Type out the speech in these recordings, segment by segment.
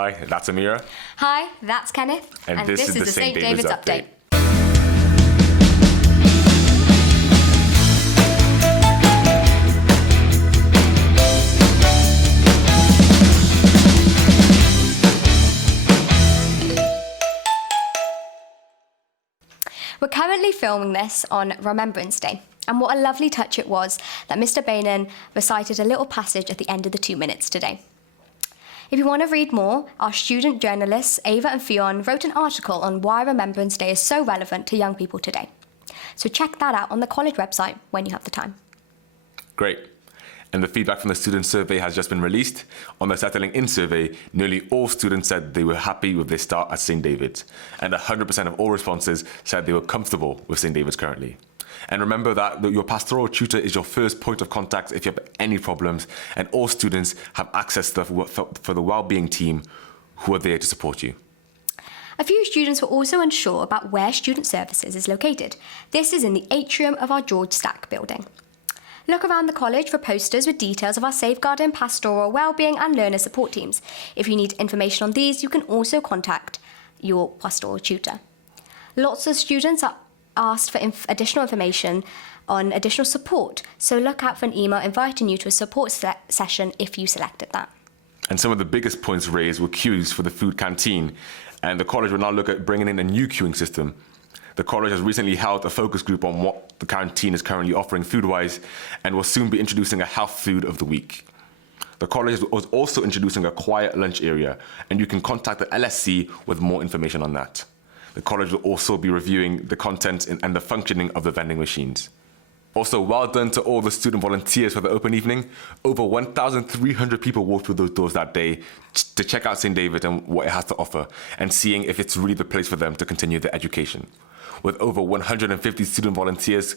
Hi, that's Amira. Hi, that's Kenneth. And this is the St. David's Update. We're currently filming this on Remembrance Day, and what a lovely touch it was that Mr. Bainan recited a little passage at the end of the 2 minutes today. If you want to read more, our student journalists Ava and Fionn wrote an article on why Remembrance Day is so relevant to young people today. So check that out on the college website when you have the time. Great. And the feedback from the student survey has just been released. On the Settling In survey, nearly all students said they were happy with their start at St. David's, and 100% of all responses said they were comfortable with St. David's currently. And remember that your pastoral tutor is your first point of contact if you have any problems, and all students have access to for the wellbeing team who are there to support you. A few students were also unsure about where Student Services is located. This is in the atrium of our George Stack building. Look around the college for posters with details of our safeguarding, pastoral, wellbeing and learner support teams. If you need information on these, you can also contact your pastoral tutor. Lots of students are asked for additional information on additional support, so look out for an email inviting you to a support session if you selected that. And some of the biggest points raised were queues for the food canteen, and the college will now look at bringing in a new queuing system. The college has recently held a focus group on what the canteen is currently offering food-wise, and will soon be introducing a health food of the week. The college was also introducing a quiet lunch area, and you can contact the LSC with more information on that. The college will also be reviewing the content and the functioning of the vending machines. Also, well done to all the student volunteers for the open evening. Over 1,300 people walked through those doors that day to check out St. David and what it has to offer, and seeing if it's really the place for them to continue their education. With over 150 student volunteers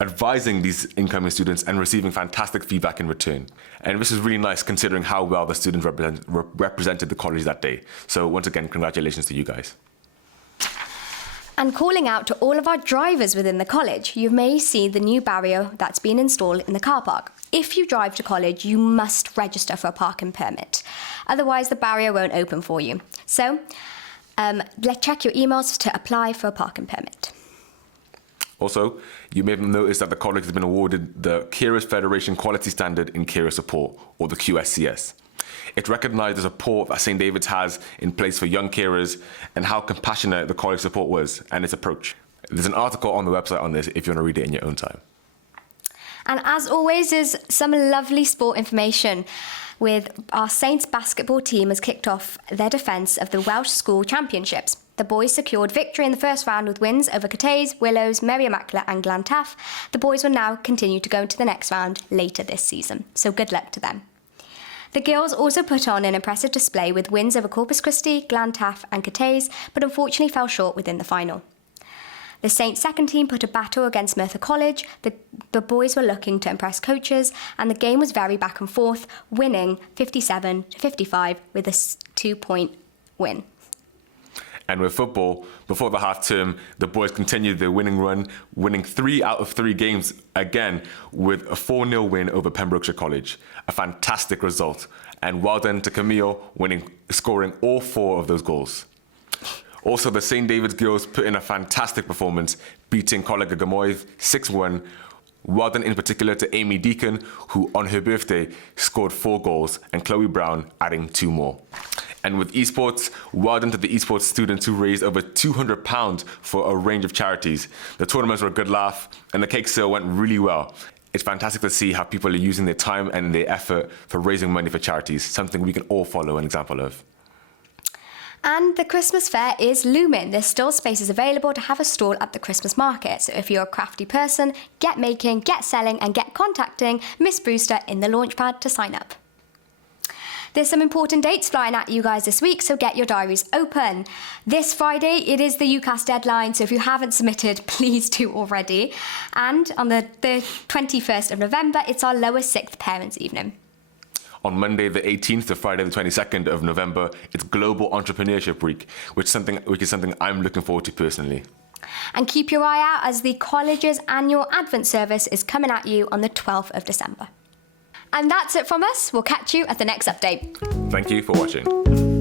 advising these incoming students and receiving fantastic feedback in return. And this is really nice considering how well the students represented the college that day. So once again, congratulations to you guys. And calling out to all of our drivers within the college, you may see the new barrier that's been installed in the car park. If you drive to college, you must register for a parking permit. Otherwise, the barrier won't open for you. So, let's check your emails to apply for a parking permit. Also, you may have noticed that the college has been awarded the Carers Federation Quality Standard in Carer Support, or the QSCS. It recognised the support that St. David's has in place for young carers and how compassionate the college support was and its approach. There's an article on the website on this if you want to read it in your own time. And as always, there's some lovely sport information with our Saints basketball team has kicked off their defence of the Welsh School Championships. The boys secured victory in the first round with wins over Cateys, Willows, Merriamackler and Glantaf. The boys will now continue to go into the next round later this season, so good luck to them. The girls also put on an impressive display with wins over Corpus Christi, Glantaf and Cateys, but unfortunately fell short within the final. The Saints second team put a battle against Merthyr College. The boys were looking to impress coaches, and the game was very back and forth, winning 57-55 with a 2-point win. And with football, before the half term, the boys continued their winning run, winning 3 out of 3 games again with a 4-0 win over Pembrokeshire College. A fantastic result. And well done to Camille, scoring all 4 of those goals. Also, the St. David's girls put in a fantastic performance, beating Coleg Dewi Sant 6-1. Well done in particular to Amy Deacon, who on her birthday scored 4 goals, and Chloe Brown adding 2 more. And with esports, well done to the esports students who raised over £200 for a range of charities. The tournaments were a good laugh, and the cake sale went really well. It's fantastic to see how people are using their time and their effort for raising money for charities, something we can all follow an example of. And the Christmas fair is looming. There's still spaces available to have a stall at the Christmas market. So if you're a crafty person, get making, get selling and get contacting Miss Brewster in the Launchpad to sign up. There's some important dates flying at you guys this week, so get your diaries open. This Friday, it is the UCAS deadline, so if you haven't submitted, please do already. And on the 21st of November, it's our lower 6th parents' evening. On Monday the 18th to Friday the 22nd of November, it's Global Entrepreneurship Week, which is something I'm looking forward to personally. And keep your eye out as the college's annual Advent service is coming at you on the 12th of December. And that's it from us. We'll catch you at the next update. Thank you for watching.